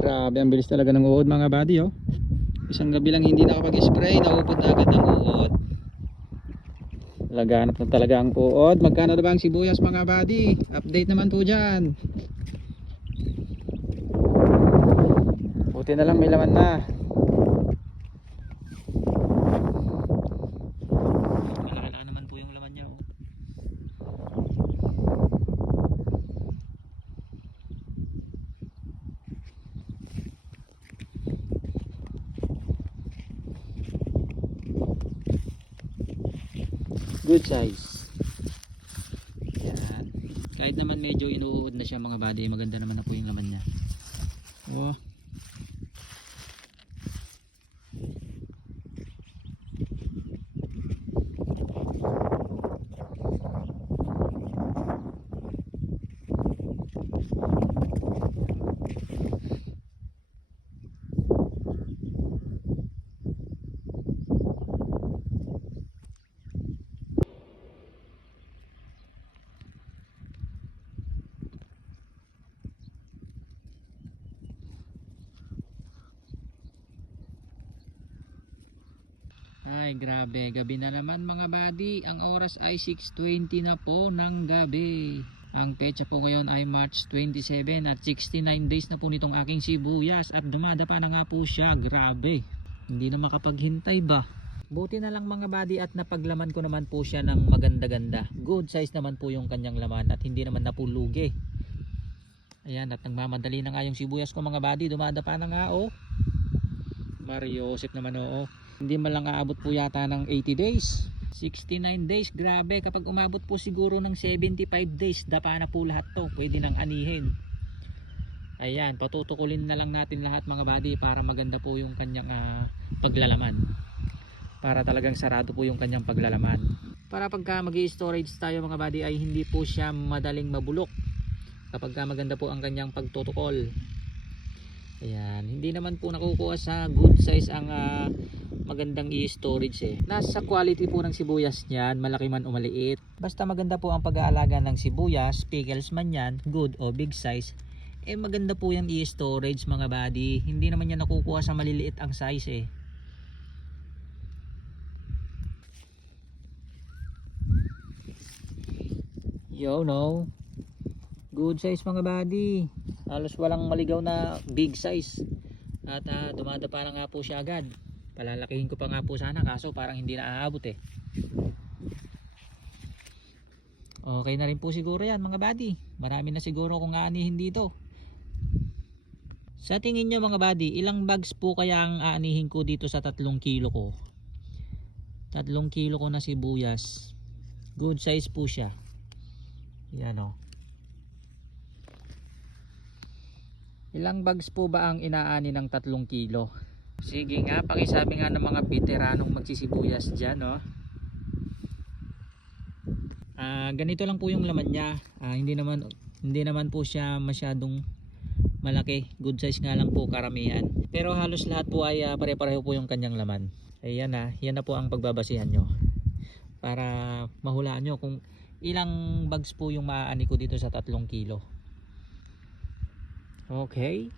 Grabe, ang bilis talaga ng uod mga buddy, oh. Isang gabi lang hindi nakapag-spray, naupod na agad ng uod. Laganap na talaga ang uod. Magkano na ba ang sibuyas mga buddy? Update naman po dyan. Buti na lang may laman na. Malala naman po yung laman niya, oh. Good size. Yan. Kahit naman medyo inuud na siya mga buddy, maganda naman na po yung laman niya. Oh. Ay grabe, gabi na naman mga buddy. Ang oras ay 6:20 na po ng gabi. Ang petsa po ngayon ay March 27 at 69 days na po nitong aking sibuyas at dumadapa na nga po siya. Grabe, hindi na makapaghintay ba. Buti na lang mga buddy at napaglaman ko naman po siya ng maganda-ganda. Good size naman po yung kanyang laman at hindi naman napulugi. Ayan, at nagmamadali na nga yung sibuyas ko mga buddy. Dumadapa na nga, oh. Mariosep naman, oh. Hindi man lang aabot po yata ng 80 days. 69 days, grabe. Kapag umabot po siguro ng 75 days, dapa na po lahat to. Pwede nang anihin. Ayan, patutukulin na lang natin lahat mga buddy para maganda po yung kanyang paglalaman. Para talagang sarado po yung kanyang paglalaman. Para pagka mag-i-storage tayo mga buddy ay hindi po siya madaling mabulok. Kapag maganda po ang kanyang pagtutukol. Ayan, hindi naman po nakukuha sa good size ang magandang i-storage eh. Nasa quality po ng sibuyas niyan, malaki man o maliit. Basta maganda po ang pag-aalaga ng sibuyas, pickles man yan, good o big size, eh maganda po yan i-storage mga buddy. Hindi naman yan nakukuha sa maliliit ang size eh. Yo no. Good size mga buddy. Halos walang maligaw na big size. At dumadapa na nga po siya agad. Palalakihin ko pa nga po sana kaso parang hindi na aabot eh. Okay na rin po siguro yan mga buddy. Marami na siguro kung aanihin dito. Sa tingin nyo mga buddy, ilang bags po kaya ang aanihin ko dito sa 3 kilo ko? 3 kilo ko na sibuyas. Good size po siya. Yan o. Ilang bags po ba ang inaani ng 3 kilo? Sige nga, pakisabi nga ng mga veteranong magsisibuyas dyan, no? Ganito lang po yung laman niya. Hindi naman po siya masyadong malaki. Good size nga lang po karamihan. Pero halos lahat po ay pare-pareho po yung kanyang laman. Ayan yan na po ang pagbabasihan nyo. Para mahulaan nyo kung ilang bags po yung maaani ko dito sa 3 kilo. Okay.